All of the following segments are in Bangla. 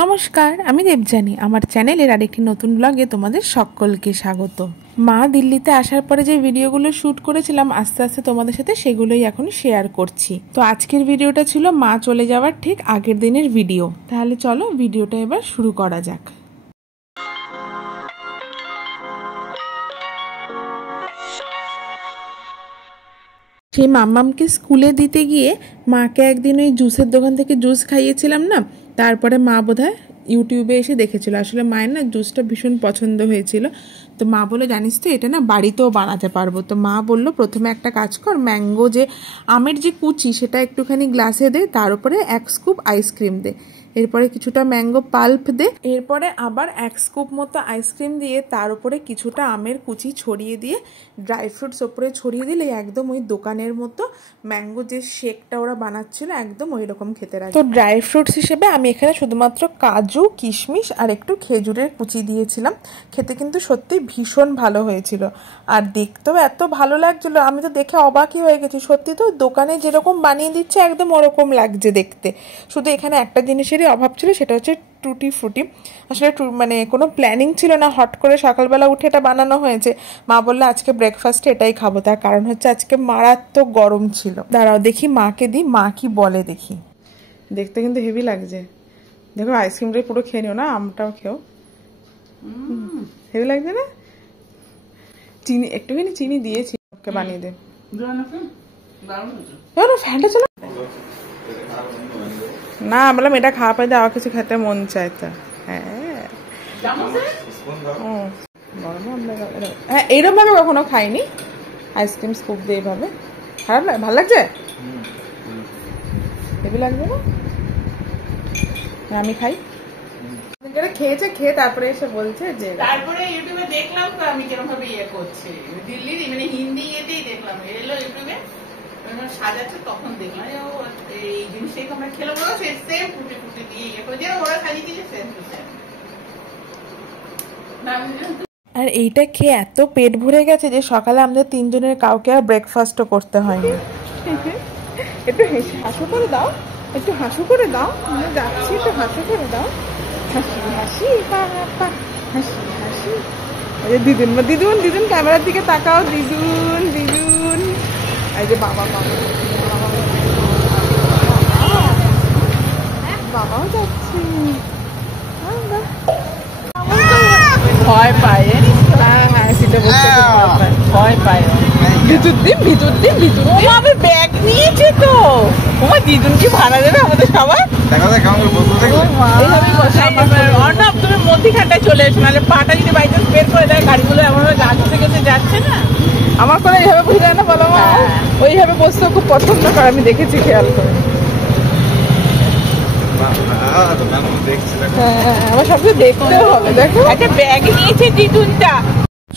নমস্কার, আমি দেবযানী। আমার চ্যানেলের আরেকটি নতুন ব্লগে তোমাদের সকলকে স্বাগত। মা দিল্লিতে আসার পরে যে ভিডিওগুলো শ্যুট করেছিলাম আস্তে আস্তে তোমাদের সাথে সেগুলোই এখন শেয়ার করছি। তো আজকের ভিডিওটা ছিল মা চলে যাওয়ার ঠিক আগের দিনের ভিডিও। তাহলে চলো ভিডিওটা এবার শুরু করা যাক। সেই মাম্মামকে স্কুলে দিতে গিয়ে মাকে একদিন ওই জুসের দোকান থেকে জুস খাইয়েছিলাম না, তারপরে মা বোধহয় ইউটিউবে এসে দেখেছিল। আসলে মায়ের না জুসটা ভীষণ পছন্দ হয়েছিল, তো মা বলে জানিস তো এটা না বাড়িতেও বানাতে পারবো। তো মা বলল প্রথমে একটা কাজ কর, ম্যাঙ্গো যে আমের যে কুচি সেটা একটুখানি গ্লাসে দে, তার উপরে 1 স্কুপ আইসক্রিম দে, এরপরে কিছুটা ম্যাঙ্গো পাল্প দে, এরপরে আবার 1 স্কুপ মতো আইসক্রিম দিয়ে তার উপরে কিছুটা আমের কুচি ছড়িয়ে দিয়ে ড্রাই ফ্রুটস ওপরে ছড়িয়ে দিলে একদম ওই দোকানের মতো ম্যাঙ্গো যে শেকটা ওরা বানাচ্ছিল একদম ওই রকম খেতে লাগে। তো ড্রাই ফ্রুটস হিসেবে আমি এখানে শুধুমাত্র কাজু, কিশমিশ আর একটু খেজুরের কুচি দিয়েছিলাম। খেতে কিন্তু সত্যি ভীষণ ভালো হয়েছিল, আর দেখতেও এত ভালো লাগছিল, আমি তো দেখে অবাকই হয়ে গেছি। সত্যি তো দোকানে যেরকম বানিয়ে দিচ্ছে একদম ওরকম লাগছে দেখতে। শুধু এখানে একটা জিনিসের অভাব ছিল, সেটা হচ্ছে টুটি ফ্রুটি। আসলে মানে কোনো প্ল্যানিং ছিল না, হট করে সকালবেলা উঠে এটা বানানো হয়েছে। মা বললো আজকে ব্রেকফাস্টে এটাই খাবো, তার কারণ হচ্ছে আজকে মারাত্মক গরম ছিল। দাঁড়াও দেখি মাকে দিই, মা কি বলে দেখি। দেখতে কিন্তু হেভি লাগছে। দেখো আইসক্রিমটাই পুরো খেয়ে নিও না, আমটাও খেও। হেভি লাগছে না? চিনি একটুখানি চিনি দিয়েছি, ওকে বানিয়ে দে। ফ্যানটা চলো না, বললাম এটা খাওয়া পাই দেওয়া কিছু খেতে মন চায় তা। হ্যাঁ হ্যাঁ, এইরকম ভাবে কখনো খাইনি আইসক্রিম স্কুপ দিয়ে এইভাবে। খারাপ লাগে? ভালো লাগছে? হেভি লাগবে না? আমি খাই। খেয়েছে, খেয়ে তারপরে এসে বলছে যে তারপরে ইউটিউবে দেখলাম তো আমি কিরকম ভাবে ইয়ে করছে, দিল্লির মানে হিন্দি ইয়েতেই দেখলাম, এলো ইউটিউবে সাজাচ্ছে, তখন দেখলাম এই জিনিসটাই আমরা খেলো বলো সেম ফুটে ফুটে দিয়ে ইয়ে করে ওরা সাজিয়ে দিয়েছে সেম টু সেম। আর এইটা খেয়ে এত পেট ভরে গেছে যে সকালে আমাদের তিনজনের কাউকে আর ব্রেকফাস্টও করতে হয়নি। একটু হাসু করে দাও, একটু হাসু করে দাও, আমি যাচ্ছি, একটু হাসু করে দাও। হাসি হাসি হাসি হাসি। দিদুন দিদুন দিদুন ক্যামেরার দিকে তাকাও, দিদুন দিদুন। এই যে বাবা বাবা বাবাও যাচ্ছে। ভয় পায়, হ্যাঁ হ্যাঁ সিটে বসে ভয় পায়। ভিতর দিন ভিতর দিন ভিতর দিন। আমি ব্যাগ নিয়েছে তো, তোমার দিদুন কি ভাড়া দেবে আমাদের সবাই? অর্ণব তুমি মধ্যিখানটায় চলে এসো, নাহলে পাটা যদি বাই চান্স বের করে দেয়, গাড়িগুলো এমনভাবে গাছ থেকে যাচ্ছে না। আমার করে এইভাবে বুঝে যায় না, বলো ওইভাবে বসতেও খুব পছন্দ করে, আমি দেখেছি খেয়াল করে। আমার সবচেয়ে দেখতেও হবে। দেখো একটা ব্যাগ নিয়েছে দিদুনটা।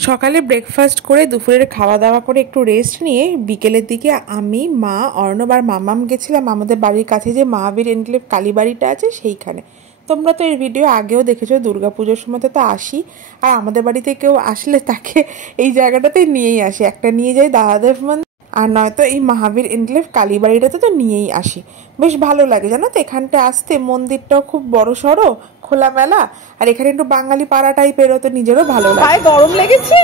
সকালে ব্রেকফাস্ট করে দুপুরের খাওয়া দাওয়া করে একটু রেস্ট নিয়ে বিকেলের দিকে আমি, মা, অর্ণব আর মামাম গেছিলাম আমাদের বাড়ির কাছে যে মহাবীর এনক্লেভ কালীবাড়িটা আছে সেইখানে। তোমরা তো এই ভিডিও আগেও দেখেছো, দুর্গাপুজোর সময় তো আসি, আর আমাদের বাড়িতে কেউ আসলে তাকে এই জায়গাটাতে নিয়েই আসি। একটা নিয়ে যাই দাদাদেব মন্দির, আর নয়তো এই মহাবীর এনক্লেভ কালীবাড়িটাতে তো নিয়েই আসি। বেশ ভালো লাগে জানো তো এখানটা আসতে, মন্দিরটাও খুব বড় সড়ো খোলামেলা, আর এখানে একটু বাঙালি পাড়া টাইপের, তো নিজেরও ভালো লাগে। ভাই গরম লেগেছে,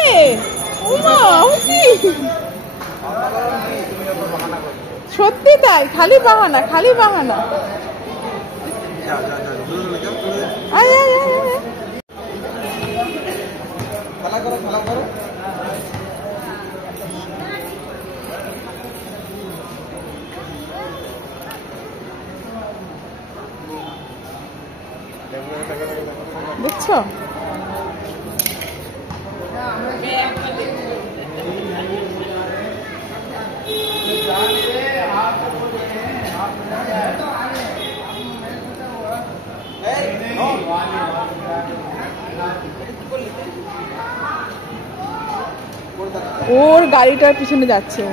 সত্যি তাই, খালি বাহানা খালি বাহানা। দেখছো ওর গাড়িটার পিছনে যাচ্ছে,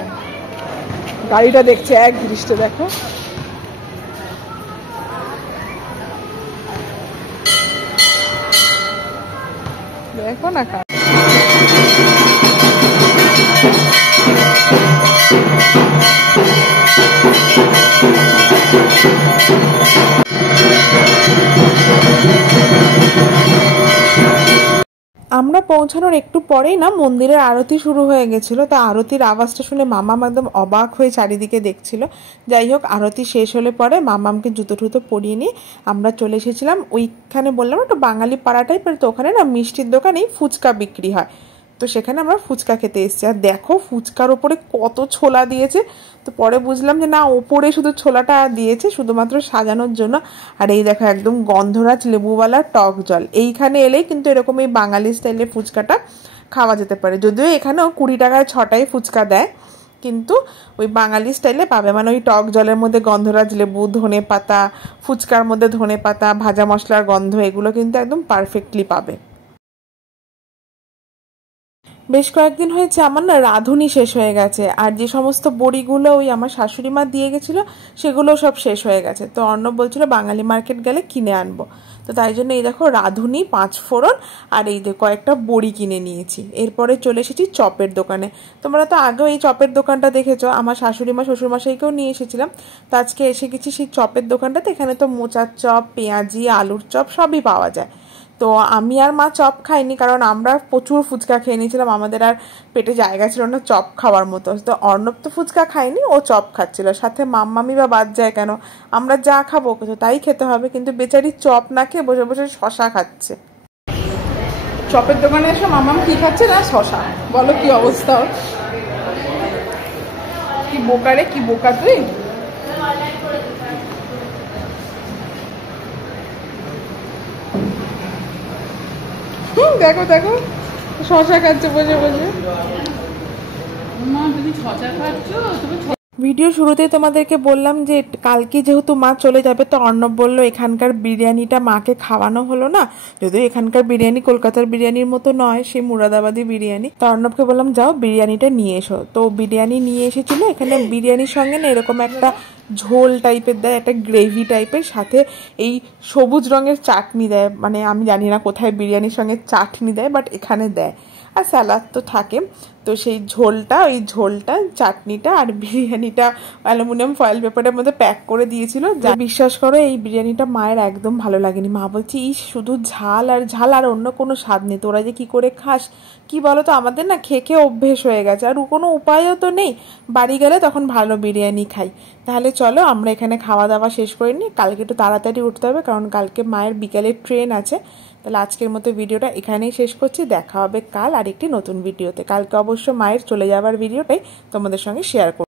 গাড়িটা দেখছে এক দৃষ্টে। দেখো দেখো না আমরা পৌঁছানোর একটু পরেই না মন্দিরের আরতি শুরু হয়ে গেছিলো। তো আরতির আওয়াজটা শুনে মামাম একদম অবাক হয়ে চারিদিকে দেখছিল। যাই হোক, আরতি শেষ হলে পরে মামামকে জুতো টুতো পরিয়ে নিয়ে আমরা চলে এসেছিলাম ওইখানে, বললাম একটু বাঙালি পাড়া টাইপের, তো ওখানে না মিষ্টির দোকানেই ফুচকা বিক্রি হয়। তো সেখানে আমরা ফুচকা খেতে এসেছি। আর দেখো ফুচকার ওপরে কত ছোলা দিয়েছে। তো পরে বুঝলাম যে না, ওপরে শুধু ছোলাটা দিয়েছে শুধুমাত্র সাজানোর জন্য। আর এই দেখো একদম গন্ধরাজ লেবুওয়ালা টক জল। এইখানে এলেই কিন্তু এরকম এই বাঙালি স্টাইলের ফুচকাটা খাওয়া যেতে পারে। যদিও এখানেও 20 টাকায় 6টাই ফুচকা দেয়, কিন্তু ওই বাঙালি স্টাইলে পাবে, মানে ওই টক জলের মধ্যে গন্ধরাজ লেবু, ধনে পাতা, ফুচকার মধ্যে ধনে পাতা, ভাজা মশলার গন্ধ, এগুলো কিন্তু একদম পারফেক্টলি পাবে। বেশ কয়েকদিন হয়েছে আমার না রাঁধুনি শেষ হয়ে গেছে, আর যে সমস্ত বড়িগুলো ওই আমার শাশুড়ি মা দিয়ে গেছিলো সেগুলো সব শেষ হয়ে গেছে। তো অর্ণব বলছিল বাঙালি মার্কেট গেলে কিনে আনবো। তো তাই জন্য এই দেখো রাঁধুনি, 5 ফোড়ন আর এই যে কয়েকটা বড়ি কিনে নিয়েছি। এরপরে চলে এসেছি চপের দোকানে। তোমরা তো আগেও এই চপের দোকানটা দেখেছো, আমার শাশুড়ি মা শ্বশুরমশাইকেও নিয়ে এসেছিলাম। তো আজকে এসে গেছি সেই চপের দোকানটাতে। এখানে তো মোচার চপ, পেঁয়াজি, আলুর চপ সবই পাওয়া যায়। তো আমি আর মা চপ খাইনি, কারণ আমরা প্রচুর ফুচকা খেয়ে নিয়েছিলাম, আমাদের আর পেটে জায়গা ছিল না চপ খাওয়ার মতো। তো অর্ণব তো ফুচকা খায়নি, ও চপ খাচ্ছিল। সাথে মাম্মামি বা বাদ যায় কেন, আমরা যা খাবো ওকে তো তাই খেতে হবে। কিন্তু বেচারি চপ না খেয়ে বসে বসে শশা খাচ্ছে। চপের দোকানে এসে মাম্মাম কি খাচ্ছে না, শশা। বলো কি অবস্থা, কি বোকা রে, কি বোকা তুই। দেখো দেখো শশা খাচ্ছে বসে বসে। ভিডিও শুরুতেই তোমাদেরকে বললাম যে কালকে যেহেতু মা চলে যাবে, তো অর্ণব বললো এখানকার বিরিয়ানিটা মাকে খাওয়ানো হলো না। যদিও এখানকার বিরিয়ানি কলকাতার বিরিয়ানির মতো নয়, সেই মুরাদাবাদি বিরিয়ানি। তো অর্ণবকে বললাম যাও বিরিয়ানিটা নিয়ে এসো। তো বিরিয়ানি নিয়ে এসেছিলো। এখানে বিরিয়ানির সঙ্গে না এরকম একটা ঝোল টাইপের দেয়, একটা গ্রেভি টাইপের, সাথে এই সবুজ রঙের চাটনি দেয়। মানে আমি জানি না কোথায় বিরিয়ানির সঙ্গে চাটনি দেয়, বাট এখানে দেয়। আর স্যালাড তো থাকে। তো সেই ঝোলটা, ওই ঝোলটা, চাটনিটা আর বিরিয়ানিটা অ্যালুমিনিয়াম ফয়েল পেপারের মধ্যে প্যাক করে দিয়েছিল। যা বিশ্বাস করো এই বিরিয়ানিটা মায়ের একদম ভালো লাগেনি। মা বলছে ইস শুধু ঝাল আর ঝাল, আর অন্য কোনো স্বাদ নেই, তোরা যে কি করে খাস। কি বলো তো, আমাদের না খেয়ে খেয়ে অভ্যেস হয়ে গেছে, আর কোনো উপায়ও তো নেই। বাড়ি গেলে তখন ভালো বিরিয়ানি খাই। তাহলে চলো আমরা এখানে খাওয়া দাওয়া শেষ করে নিই। কালকে একটু তাড়াতাড়ি উঠতে হবে, কারণ কালকে মায়ের বিকেলের ট্রেন আছে। তাহলে আজকের মতো ভিডিওটা এখানেই শেষ করছি। দেখা হবে কাল আরেকটি নতুন ভিডিওতে। কালকে অবশ্য মায়ের চলে যাওয়ার ভিডিওটাই তোমাদের সঙ্গে শেয়ার করব।